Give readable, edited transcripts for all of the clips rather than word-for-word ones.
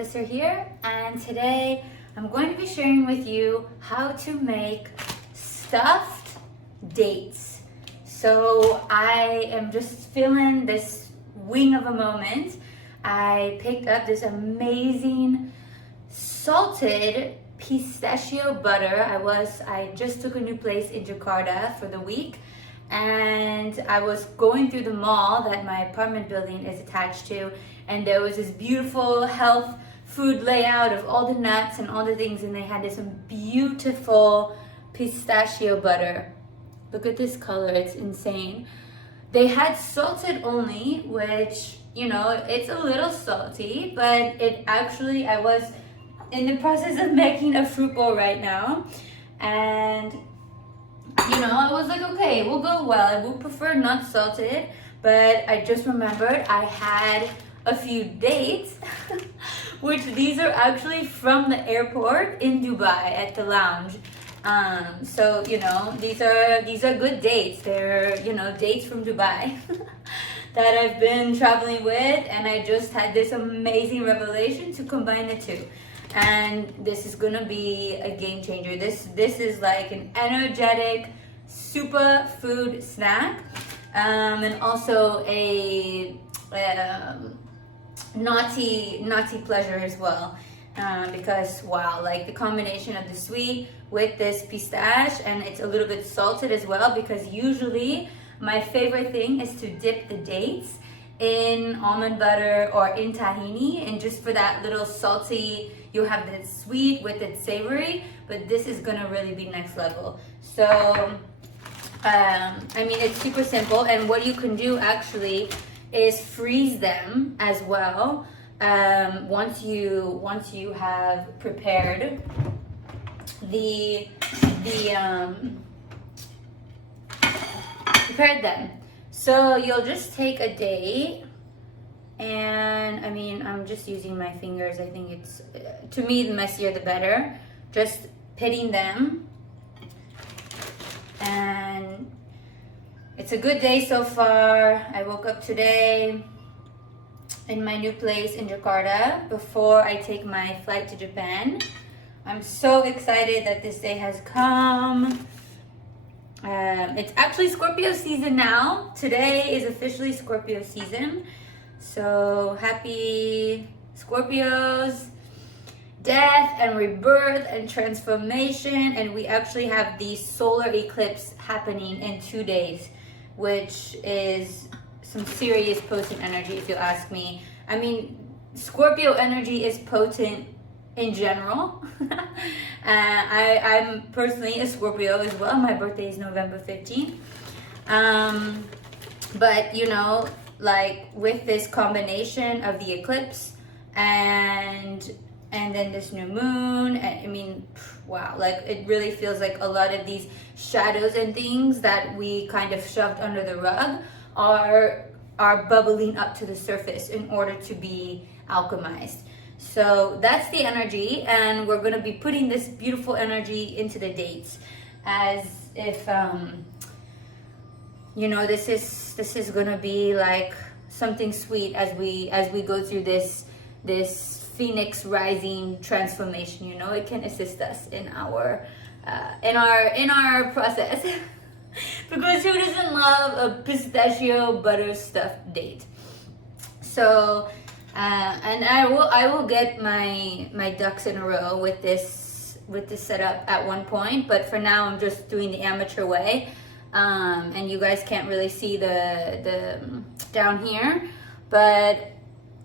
Officer here, and today I'm going to be sharing with you how to make stuffed dates. So I am just feeling this wing of a moment. I picked up this amazing salted pistachio butter. I just took a new place in Jakarta for the week, and I was going through the mall that my apartment building is attached to, and there was this beautiful health food layout of all the nuts and all the things, and they had this beautiful pistachio butter. Look at this color, it's insane. They had salted only, which, you know, it's a little salty, but I was in the process of making a fruit bowl right now, and you know, I was like, okay, we'll go well. I would prefer not salted, but I just remembered I had a few dates, which these are actually from the airport in Dubai at the lounge. So you know, these are good dates. They're, you know, dates from Dubai that I've been traveling with, and I just had this amazing revelation to combine the two. And this is gonna be a game changer. This is like an energetic super food snack, and also a naughty pleasure as well, because wow, like the combination of the sweet with this pistache, and it's a little bit salted as well, because usually my favorite thing is to dip the dates in almond butter or in tahini, and just for that little salty, you have the sweet with its savory, but this is gonna really be next level. So I mean, it's super simple, and what you can do actually is freeze them as well. Once you have prepared prepared them. So you'll just take a date, and I mean, I'm just using my fingers. I think it's, to me, the messier the better. Just pitting them, and it's a good day so far. I woke up today in my new place in Jakarta before I take my flight to Japan. I'm so excited that this day has come. It's actually Scorpio season now. Today is officially Scorpio season. So happy Scorpios, death and rebirth and transformation. And we actually have the solar eclipse happening in 2 days, which is some serious potent energy, if you ask me. I mean, Scorpio energy is potent in general. I'm personally a Scorpio as well. My birthday is November 15th. But you know, like with this combination of the eclipse and then this new moon, I mean, wow, like it really feels like a lot of these shadows and things that we kind of shoved under the rug are bubbling up to the surface in order to be alchemized. So that's the energy, and we're going to be putting this beautiful energy into the dates, as if you know, this is going to be like something sweet as we go through this phoenix rising transformation. You know, it can assist us in our process. Because who doesn't love a pistachio butter stuffed date? So and I will get my ducks in a row with this setup at one point, but for now I'm just doing the amateur way, and you guys can't really see the down here, but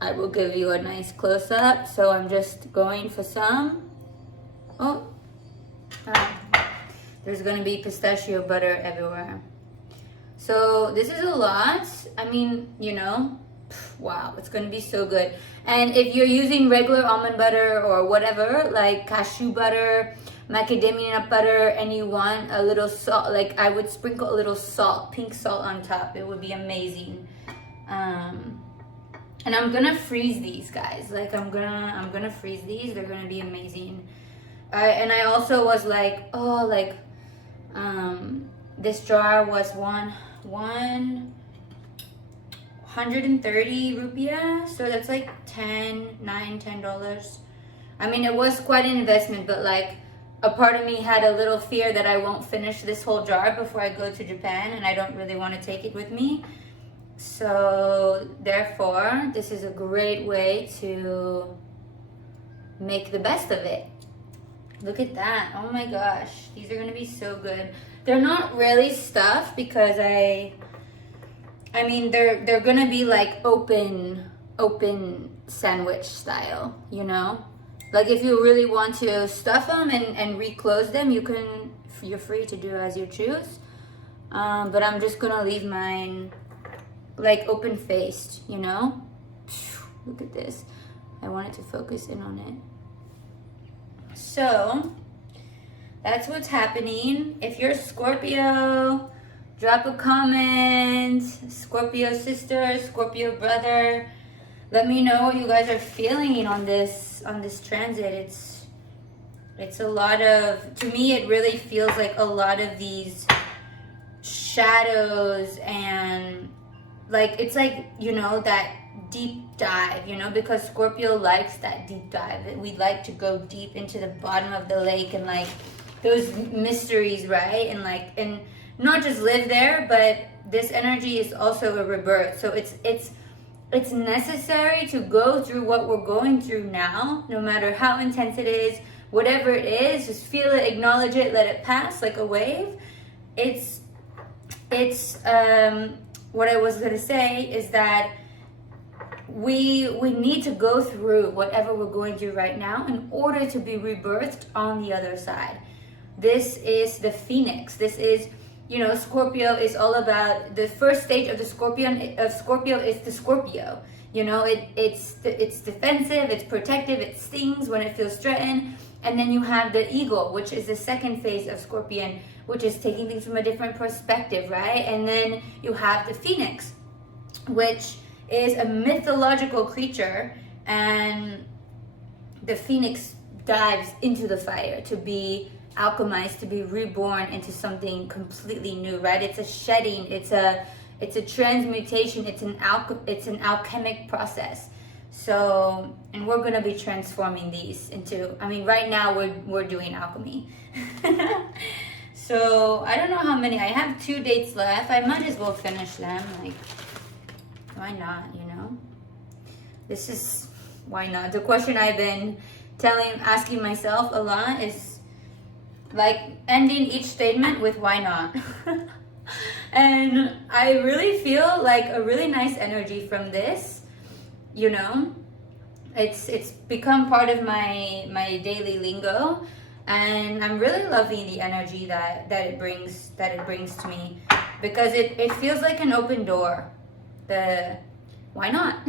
I will give you a nice close-up. So I'm just going for some. There's gonna be pistachio butter everywhere. So this is a lot. I mean, you know, wow, it's gonna be so good. And if you're using regular almond butter or whatever, like cashew butter, macadamia nut butter, and you want a little salt, like I would sprinkle a little salt, pink salt on top. It would be amazing. And I'm gonna freeze these, guys. Like I'm gonna freeze these. They're gonna be amazing. And I also was like, oh, like this jar was one 130 rupiah, so that's like $10. I mean, it was quite an investment, but like a part of me had a little fear that I won't finish this whole jar before I go to Japan, and I don't really want to take it with me. So therefore, this is a great way to make the best of it. Look at that. Oh my gosh, these are gonna be so good. They're not really stuffed because I mean they're gonna be like open sandwich style, you know? Like if you really want to stuff them and reclose them, you're free to do as you choose. But I'm just gonna leave mine like open faced, you know? Look at this. I wanted to focus in on it. So that's what's happening. If you're Scorpio, drop a comment. Scorpio sister, Scorpio brother, let me know what you guys are feeling on this transit. It's a lot of, to me it really feels like a lot of these shadows, and like it's like, you know, that deep dive, you know, because Scorpio likes that deep dive. We like to go deep into the bottom of the lake and like those mysteries, right? And like, and not just live there, but this energy is also a rebirth. So it's necessary to go through what we're going through now, no matter how intense it is, whatever it is, just feel it, acknowledge it, let it pass like a wave. It's what I was gonna say is that we need to go through whatever we're going through right now in order to be rebirthed on the other side. This is the phoenix. This is, you know, Scorpio is all about the first stage of the Scorpio is the Scorpio. You know, it's defensive, it's protective, it stings when it feels threatened. And then you have the eagle, which is the second phase of Scorpion, which is taking things from a different perspective, right? And then you have the phoenix, which is a mythological creature, and the phoenix dives into the fire to be alchemized, to be reborn into something completely new, right? It's a shedding, it's a transmutation, it's an alchemic process. So, and we're gonna be transforming these into, I mean, right now we're doing alchemy. So I don't know how many, I have 2 dates left. I might as well finish them, like, why not, you know? This is, why not? The question I've been asking myself a lot is like ending each statement with why not? And I really feel like a really nice energy from this, you know? It's become part of my daily lingo, and I'm really loving the energy that it brings to me, because it feels like an open door. Why not?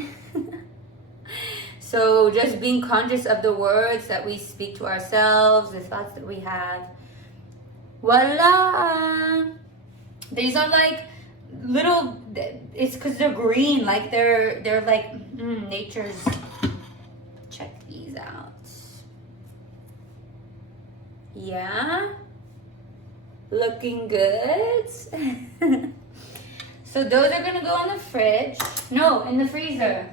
So just being conscious of the words that we speak to ourselves, the thoughts that we have. Voila! These are like little, it's because they're green, like they're like nature's. Check these out. Yeah, looking good. So those are gonna go on the fridge. No, in the freezer.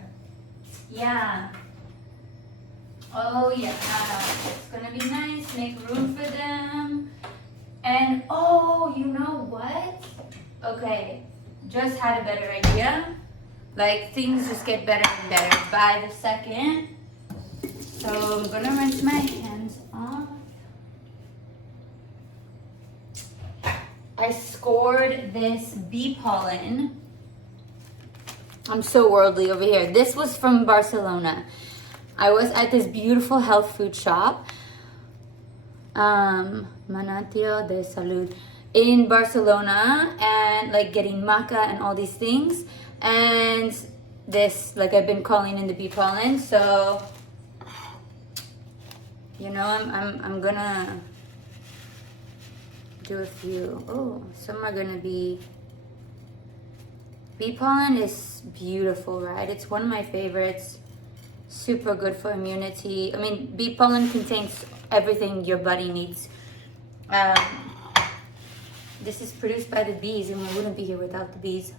Yeah. Oh yeah, it's gonna be nice. Make room for them. And oh, you know what? Okay, just had a better idea. Like things just get better and better by the second. So I'm gonna rinse my hands off. I scored this bee pollen. I'm so worldly over here. This was from Barcelona. I was at this beautiful health food shop, Manantial de Salud, in Barcelona, and like getting maca and all these things. And this, like I've been calling in the bee pollen. So, you know, I'm gonna do a few. Oh, some are gonna be. Bee pollen is beautiful, right? It's one of my favorites. Super good for immunity. I mean, bee pollen contains everything your body needs. This is produced by the bees, and we wouldn't be here without the bees.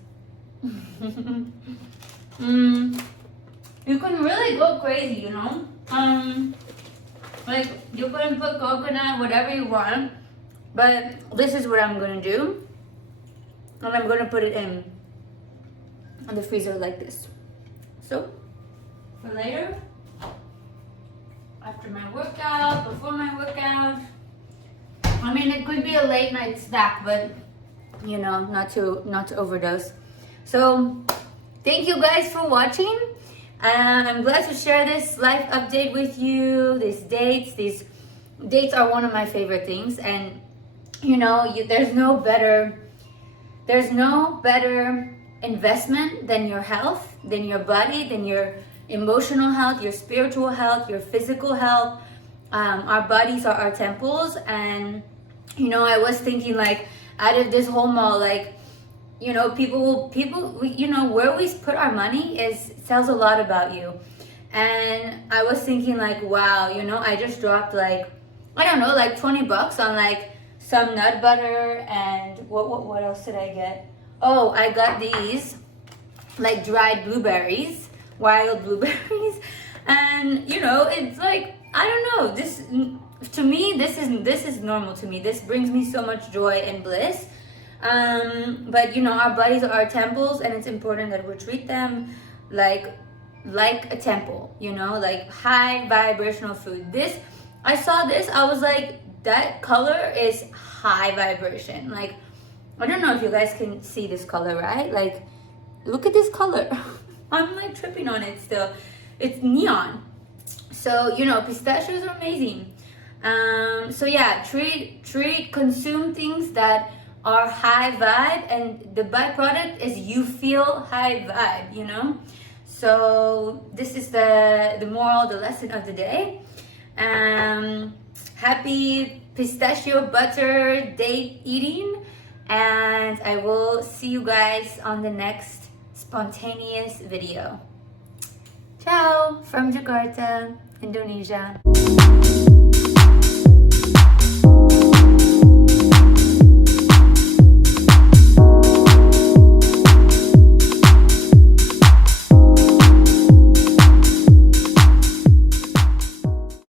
You can really go crazy, you know. Like you can put coconut, whatever you want, but this is what I'm gonna do, and I'm gonna put it in the freezer like this. So for later, after my workout, before my workout. I mean, it could be a late night snack, but you know, not to overdose. So thank you guys for watching. I'm glad to share this life update with you. These dates are one of my favorite things, and you know, there's no better investment than your health, than your body, than your emotional health, your spiritual health, your physical health. Our bodies are our temples, and you know, I was thinking, like, out of this whole mall, like, you know, people, you know, where we put our money tells a lot about you. And I was thinking, like, wow, you know, I just dropped, like, I don't know, like $20 on like some nut butter, and what else did I get? Oh, I got these like dried blueberries, wild blueberries, and you know, it's like, I don't know, this to me, this is normal to me. This brings me so much joy and bliss. But you know, our bodies are our temples, and it's important that we treat them like a temple, you know, like high vibrational food. This, I saw this, I was like, that color is high vibration. Like, I don't know if you guys can see this color, right? Like, look at this color. I'm like tripping on it still. It's neon. So, you know, pistachios are amazing. So yeah, consume things that are high vibe, and the byproduct is you feel high vibe, you know. So this is the moral, the lesson of the day. Happy pistachio butter date eating, and I will see you guys on the next spontaneous video. Ciao from Jakarta, Indonesia.